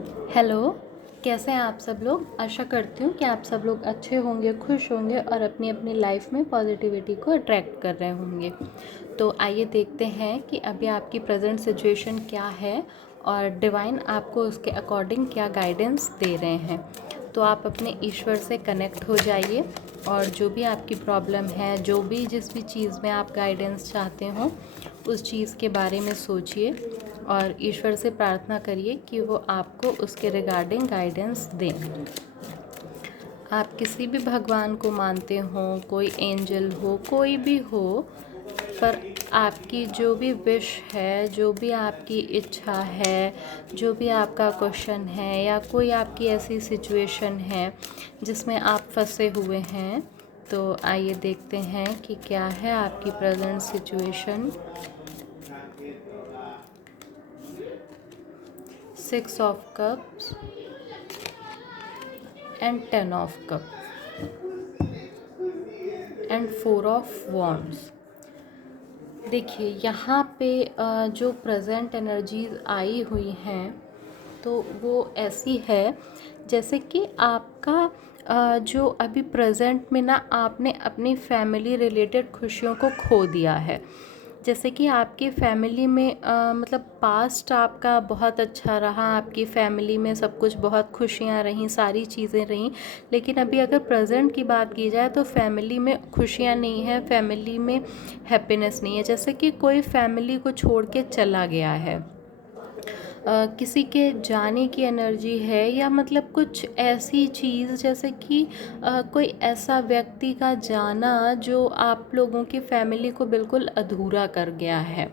Hello, कैसे हैं आप सब लोग। आशा करती हूँ कि आप सब लोग अच्छे होंगे, खुश होंगे और अपनी अपनी लाइफ में पॉजिटिविटी को अट्रैक्ट कर रहे होंगे। तो आइए देखते हैं कि अभी आपकी प्रेजेंट सिचुएशन क्या है और डिवाइन आपको उसके अकॉर्डिंग क्या गाइडेंस दे रहे हैं। तो आप अपने ईश्वर से कनेक्ट हो जाइए और जो भी आपकी प्रॉब्लम है, जो भी जिस भी चीज़ में आप गाइडेंस चाहते हो, उस चीज़ के बारे में सोचिए और ईश्वर से प्रार्थना करिए कि वो आपको उसके रिगार्डिंग गाइडेंस दें। आप किसी भी भगवान को मानते हो, कोई एंजल हो, कोई भी हो, पर आपकी जो भी विश है, जो भी आपकी इच्छा है, जो भी आपका क्वेश्चन है या कोई आपकी ऐसी सिचुएशन है जिसमें आप फंसे हुए हैं, तो आइए देखते हैं कि क्या है आपकी present situation. 6 of cups and 10 of cup and 4 of wands. देखिए यहाँ पे जो प्रेजेंट एनर्जीज आई हुई हैं तो वो ऐसी है जैसे कि आपका जो अभी प्रेजेंट में ना आपने अपनी फैमिली रिलेटेड खुशियों को खो दिया है। जैसे कि आपकी फैमिली में मतलब पास्ट आपका बहुत अच्छा रहा, आपकी फैमिली में सब कुछ बहुत खुशियाँ रहीं, सारी चीज़ें रहीं, लेकिन अभी अगर प्रेजेंट की बात की जाए तो फैमिली में खुशियाँ नहीं है, फैमिली में हैप्पीनेस नहीं है। जैसे कि कोई फैमिली को छोड़ के चला गया है, किसी के जाने की एनर्जी है, या मतलब कुछ ऐसी चीज़ जैसे कि कोई ऐसा व्यक्ति का जाना जो आप लोगों की फैमिली को बिल्कुल अधूरा कर गया है।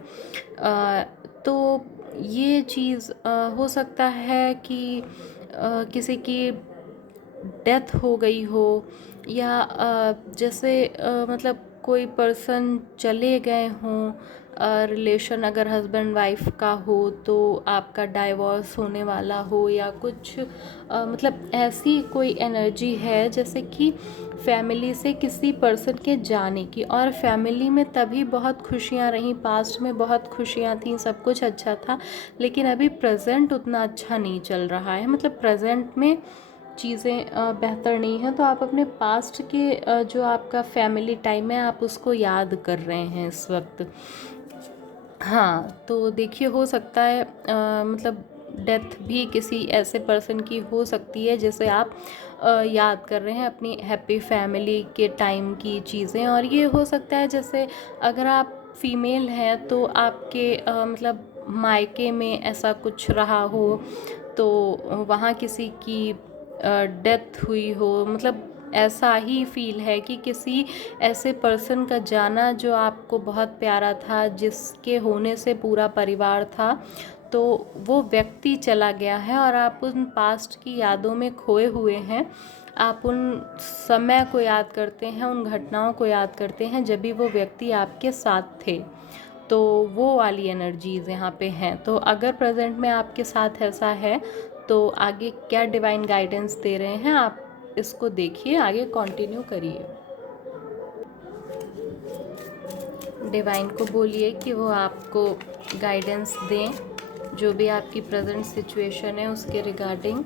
तो ये चीज़ हो सकता है कि किसी की डेथ हो गई हो, या जैसे मतलब कोई पर्सन चले गए हों, रिलेशन अगर हस्बैंड वाइफ का हो तो आपका डाइवोर्स होने वाला हो, या कुछ मतलब ऐसी कोई एनर्जी है जैसे कि फैमिली से किसी पर्सन के जाने की। और फैमिली में तभी बहुत खुशियाँ रहीं, पास्ट में बहुत खुशियाँ थीं, सब कुछ अच्छा था, लेकिन अभी प्रेजेंट उतना अच्छा नहीं चल रहा है, मतलब प्रेजेंट में चीज़ें बेहतर नहीं हैं। तो आप अपने पास्ट के जो आपका फैमिली टाइम है आप उसको याद कर रहे हैं इस वक्त। हाँ, तो देखिए हो सकता है मतलब डेथ भी किसी ऐसे पर्सन की हो सकती है जिसे आप याद कर रहे हैं, अपनी हैप्पी फैमिली के टाइम की चीज़ें। और ये हो सकता है जैसे अगर आप फीमेल हैं तो आपके मतलब मायके में ऐसा कुछ रहा हो, तो वहाँ किसी की डेथ हुई हो, मतलब ऐसा ही फील है कि किसी ऐसे पर्सन का जाना जो आपको बहुत प्यारा था, जिसके होने से पूरा परिवार था, तो वो व्यक्ति चला गया है और आप उन पास्ट की यादों में खोए हुए हैं। आप उन समय को याद करते हैं, उन घटनाओं को याद करते हैं जब भी वो व्यक्ति आपके साथ थे। तो वो वाली एनर्जीज़ यहाँ पे हैं। तो अगर प्रेजेंट में आपके साथ ऐसा है तो आगे क्या डिवाइन गाइडेंस दे रहे हैं आप इसको देखिए, आगे कंटिन्यू करिए। डिवाइन को बोलिए कि वो आपको गाइडेंस दें जो भी आपकी प्रेजेंट सिचुएशन है उसके regarding.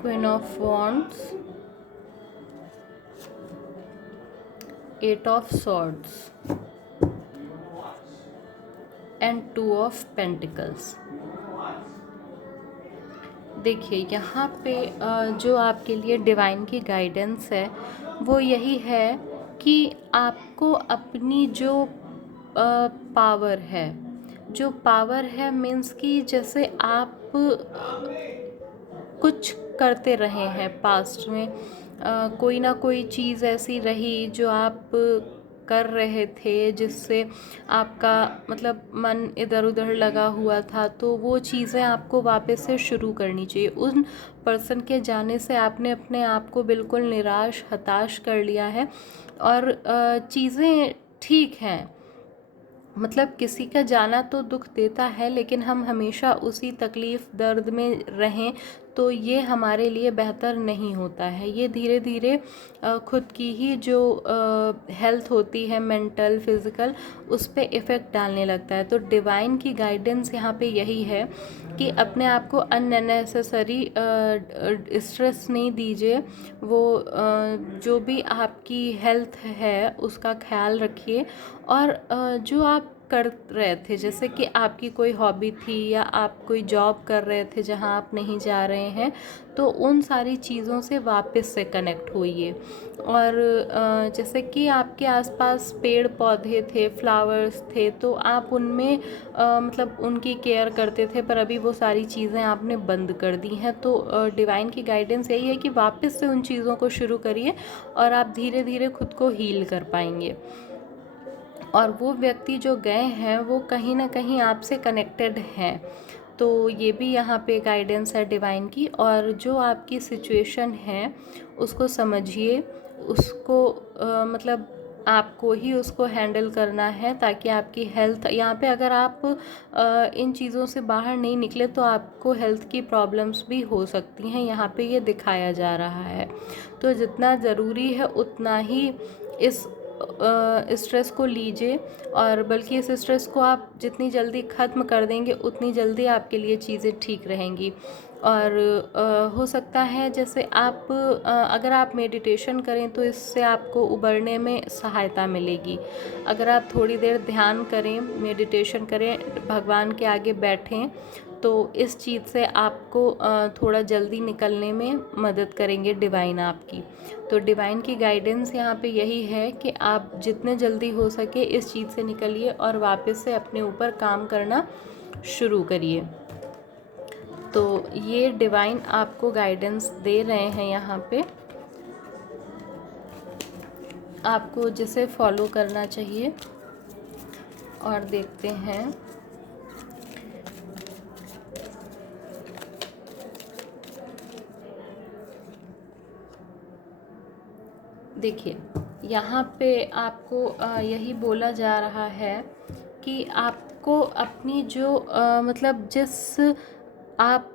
Queen of wands, 8 of swords and 2 of pentacles. देखिए यहाँ पे जो आपके लिए डिवाइन की गाइडेंस है वो यही है कि आपको अपनी जो पावर है, जो पावर है मीन्स कि जैसे आप कुछ करते रहे हैं पास्ट में, कोई ना कोई चीज़ ऐसी रही जो आप कर रहे थे जिससे आपका मतलब मन इधर उधर लगा हुआ था, तो वो चीज़ें आपको वापस से शुरू करनी चाहिए। उन पर्सन के जाने से आपने अपने आप को बिल्कुल निराश हताश कर लिया है, और चीज़ें ठीक हैं, मतलब किसी का जाना तो दुख देता है, लेकिन हम हमेशा उसी तकलीफ़ दर्द में रहें तो ये हमारे लिए बेहतर नहीं होता है। ये धीरे धीरे खुद की ही जो हेल्थ होती है, मेंटल, फिज़िकल, उस पे इफ़ेक्ट डालने लगता है। तो डिवाइन की गाइडेंस यहाँ पे यही है कि अपने आप को अननेसेसरी स्ट्रेस नहीं दीजिए। वो जो भी आपकी हेल्थ है उसका ख्याल रखिए। और जो आप कर रहे थे, जैसे कि आपकी कोई हॉबी थी या आप कोई जॉब कर रहे थे जहां आप नहीं जा रहे हैं, तो उन सारी चीज़ों से वापस से कनेक्ट होइए। और जैसे कि आपके आसपास पेड़ पौधे थे, फ्लावर्स थे, तो आप उनमें मतलब उनकी केयर करते थे, पर अभी वो सारी चीज़ें आपने बंद कर दी हैं। तो डिवाइन की गाइडेंस यही है कि वापस से उन चीज़ों को शुरू करिए और आप धीरे धीरे खुद को हील कर पाएंगे। और वो व्यक्ति जो गए हैं वो कहीं ना कहीं आपसे कनेक्टेड हैं। तो ये भी यहाँ पे गाइडेंस है डिवाइन की। और जो आपकी सिचुएशन है उसको समझिए, उसको मतलब आपको ही उसको हैंडल करना है, ताकि आपकी हेल्थ, यहाँ पे अगर आप इन चीज़ों से बाहर नहीं निकले तो आपको हेल्थ की प्रॉब्लम्स भी हो सकती हैं, यहाँ पे ये दिखाया जा रहा है। तो जितना ज़रूरी है उतना ही इस स्ट्रेस को लीजिए, और बल्कि इस स्ट्रेस को आप जितनी जल्दी ख़त्म कर देंगे उतनी जल्दी आपके लिए चीज़ें ठीक रहेंगी। और हो सकता है जैसे आप अगर आप मेडिटेशन करें तो इससे आपको उबरने में सहायता मिलेगी। अगर आप थोड़ी देर ध्यान करें, मेडिटेशन करें, भगवान के आगे बैठें, तो इस चीज़ से आपको थोड़ा जल्दी निकलने में मदद करेंगे डिवाइन आपकी। तो डिवाइन की गाइडेंस यहाँ पे यही है कि आप जितने जल्दी हो सके इस चीज़ से निकलिए और वापस से अपने ऊपर काम करना शुरू करिए। तो ये डिवाइन आपको गाइडेंस दे रहे हैं यहाँ पे, आपको जिसे फॉलो करना चाहिए। और देखते हैं देखिए, यहाँ पे आपको यही बोला जा रहा है कि आपको अपनी जो मतलब जिस आप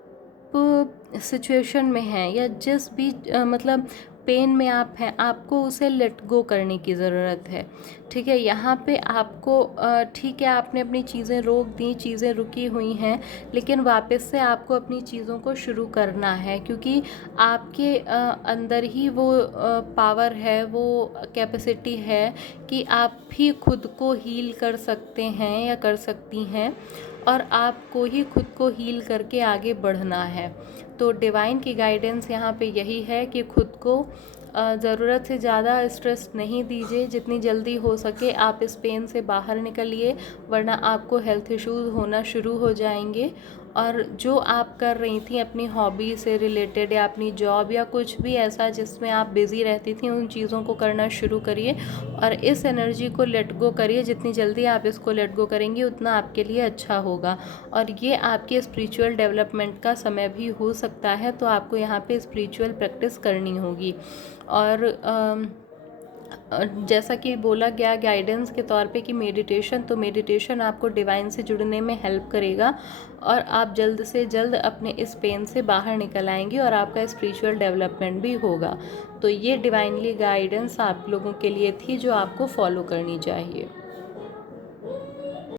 सिचुएशन में हैं या जिस भी मतलब पेन में आप हैं, आपको उसे लेट गो करने की ज़रूरत है। ठीक है, यहाँ पे आपको ठीक है, आपने अपनी चीज़ें रोक दी, चीज़ें रुकी हुई हैं, लेकिन वापस से आपको अपनी चीज़ों को शुरू करना है, क्योंकि आपके अंदर ही वो पावर है, वो कैपेसिटी है कि आप भी खुद को हील कर सकते हैं या कर सकती हैं, और आपको ही खुद को हील करके आगे बढ़ना है। तो डिवाइन की गाइडेंस यहाँ पे यही है कि खुद को ज़रूरत से ज़्यादा स्ट्रेस नहीं दीजिए। जितनी जल्दी हो सके आप इस पेन से बाहर निकलिए, वरना आपको हेल्थ इश्यूज़ होना शुरू हो जाएंगे। और जो आप कर रही थी अपनी हॉबी से रिलेटेड या अपनी जॉब या कुछ भी ऐसा जिसमें आप बिज़ी रहती थी, उन चीज़ों को करना शुरू करिए और इस एनर्जी को लेट गो करिए। जितनी जल्दी आप इसको लेट गो करेंगे उतना आपके लिए अच्छा होगा। और ये आपके स्पिरिचुअल डेवलपमेंट का समय भी हो सकता है, तो आपको यहाँ पे स्पिरिचुअल प्रैक्टिस करनी होगी। और जैसा कि बोला गया गाइडेंस के तौर पे कि मेडिटेशन, तो मेडिटेशन आपको डिवाइन से जुड़ने में हेल्प करेगा और आप जल्द से जल्द अपने इस पेन से बाहर निकल आएंगे और आपका स्पिरिचुअल डेवलपमेंट भी होगा। तो ये डिवाइनली गाइडेंस आप लोगों के लिए थी जो आपको फॉलो करनी चाहिए।